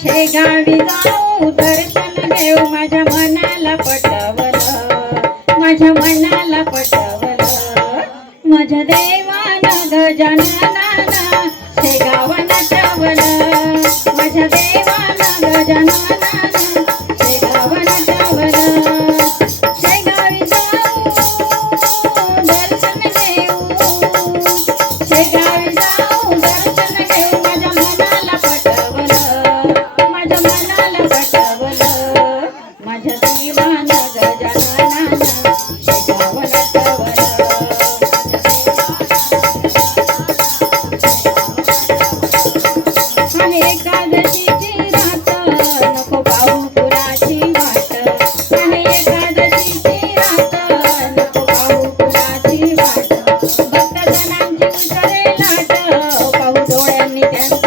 शेगावी जाऊ दर्शन देव माझ्या मनाला पटवलं. माझ्या मनाला पटवलं. माझ्या देवानं गजाननाला शेगाव नटवलं माझ्या देवानं गजाननाला शेगाव नटवलं शेगावी जाऊ दर्शन देऊ. शेगावी जाऊ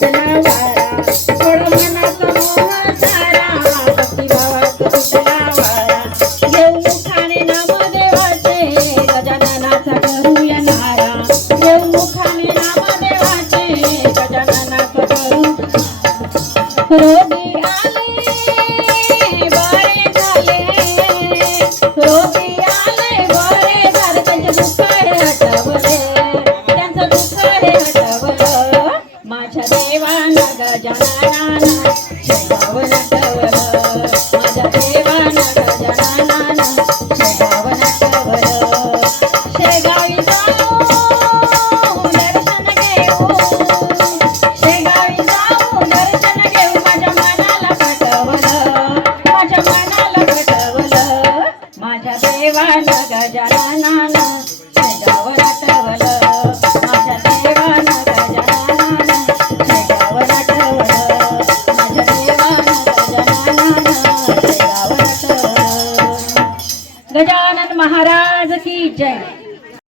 虽然。माझ्या देवान गजानन जगावर आठवल माझ्या देवान गजानन महाराज की जय.